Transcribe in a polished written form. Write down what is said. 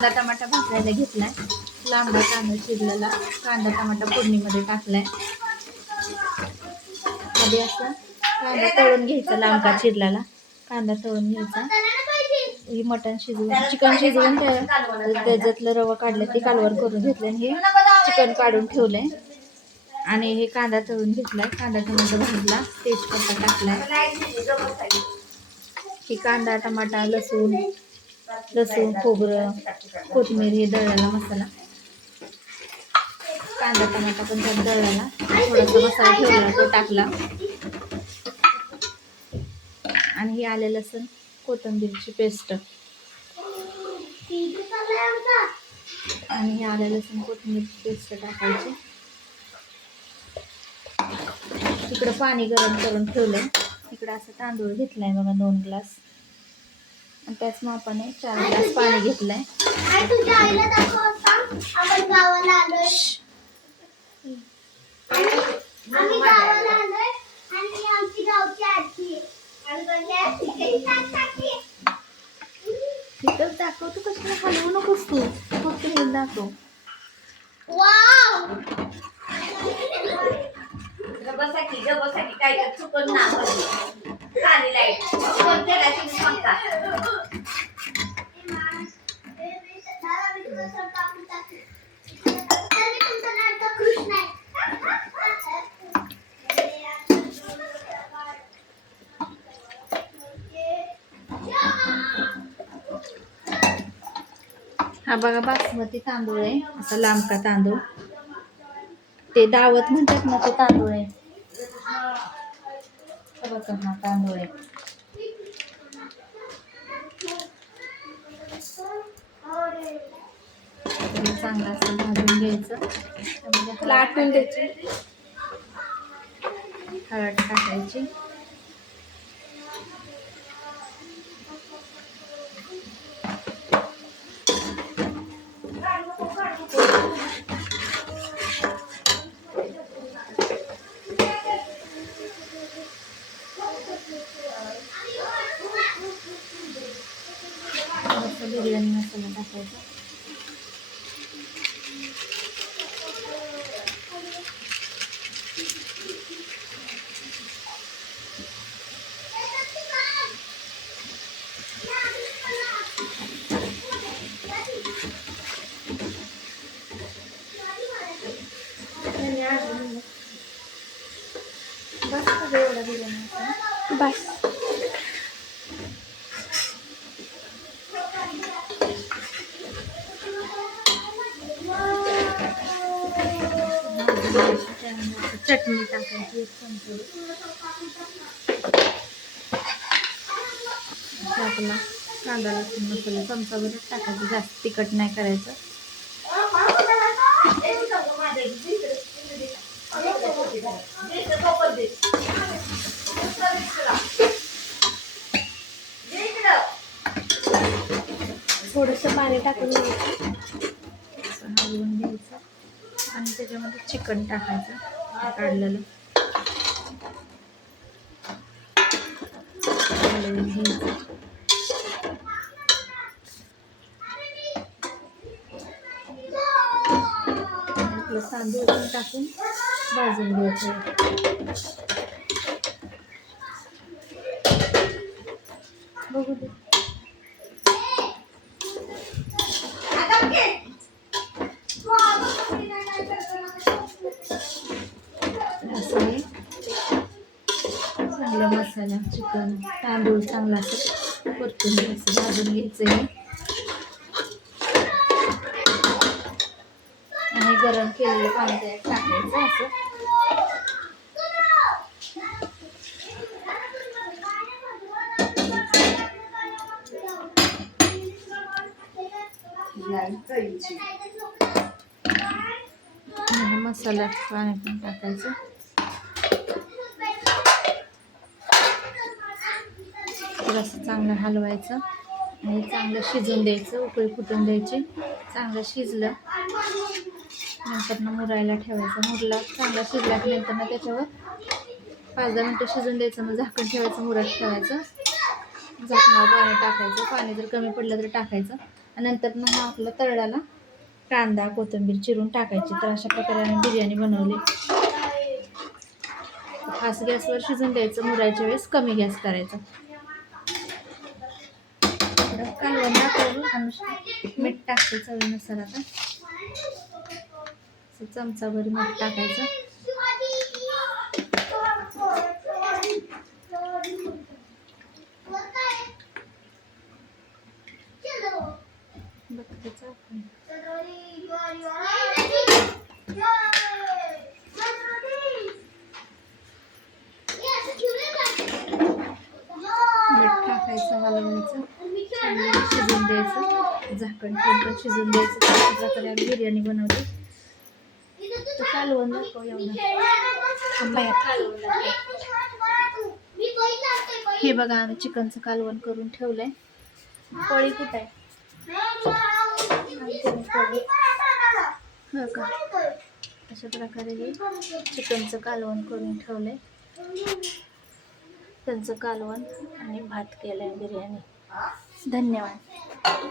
कांदा टमाटा भाजायला घेतलाय. लांबडा कांदा चिरलेला कांदा टमाटा फोडणीमध्ये टाकलाय. आधी असं कांदा तळून घ्यायचा. लांबडा चिरलेला कांदा तळून घ्यायचा. ही मटण शिजवून चिकन शिजवून त्याच्यातलं रवा काढलं ते कालवण करून घेतलं आणि हे चिकन काढून ठेवलंय. आणि हे कांदा तळून घेतलाय. कांदा टमाटा भाजला. तेजपत्ता टाकलाय. ही कांदा टमाटा लसूण खोबरं कोथिंबीर हे दळलेला मसाला. कांदा टमाटा पण त्यात दळलेला थोडासा मसाला ठेवला तो टाकला. आणि ही आले लसूण कोथिंबीरची पेस्ट आणि ही आले लसूण कोथिंबीरची पेस्ट टाकायची. इकडं पाणी गरम करून ठेवलंय. इकडं असं तांदूळ घेतलाय बघा 2 ग्लास आणि त्याच मापाने 4 ग्लास पाणी घेतलंय. तिथंच दाखवतो कसं हलवू नकोस तू फक्त हे दाखव. जबसाठी काय तर चुकून ना खाली लाईट हा बघा बासमती तांदूळ आहे. असा लांबका तांदूळ ते दावत म्हणतात ना तो तांदूळ आहे. बघा हा तांदूळ आहे. चांगला असं भाजून घ्यायचं. त्यामध्ये लाटून द्यायची. हळद टाकायची. बिर्याणी मसाला टाकायचा. बस एवढा बिर्याणी मसाला बस. चटणी टाकायची 1 चमचा. टाकला कांदा लसूण मसाला चमचाभर टाकायचं. जास्त तिखट नाही करायचं. थोडंसं पाणी टाकून घ्यायचं. हलवून घ्यायचं आणि त्याच्यामध्ये चिकन टाकायचं काढलेलं. हलवून घ्यायचं. आपलं तांदूळ पण टाकून भाजून घ्यायचं. बघू दे. चांगला मसाला चिकन तांदूळ चांगला असं परतून घ्यायचं भाजून घ्यायचं. आणि गरम केलेलं पाणी त्यात टाकायचं. असं मसाला पाणी पण टाकायचं. थोडंसं चांगलं हलवायचं आणि चांगलं शिजून द्यायचं. उकळी फुटून द्यायची. चांगलं शिजलं नंतर मुरायला ठेवायचं. मुरला चांगला शिजला की नंतर त्याच्यावर 5-10 मिनटं शिजून द्यायचं. मग झाकण ठेवायचं. मुरत ठेवायचं. झाकणावर पाणी टाकायचं. पाणी जर कमी पडलं तर टाकायचं नंतर ना हा आपला तळलेला कांदा कोथिंबीर चिरून टाकायची. तर अशा प्रकारे आम्ही बिर्याणी बनवली. फास्ट गॅसवर शिजून द्यायचं, मुरायच्या वेळेस कमी गॅस करायचा. कालवण टाकून मीठ टाकते चवीनुसार. आता चमचाभर मीठ टाकायचं. बघतेच आपण मीठ टाकायचं, हलवायचं, चांगलं शिजून द्यायचं, झाकण ठेवून शिजून द्यायचं. अशा प्रकारे आम्ही बिर्याणी बनवली. तर कालवण दाखव एवढं. हे बघा आम्ही चिकनचं कालवण करून ठेवलंय. पोळी कुठे आहे? हो का? अशा प्रकारे हे चिकनचं कालवण करून ठेवलंय. त्यांचं कालवण आणि भात केलंय, बिर्याणी. धन्यवाद.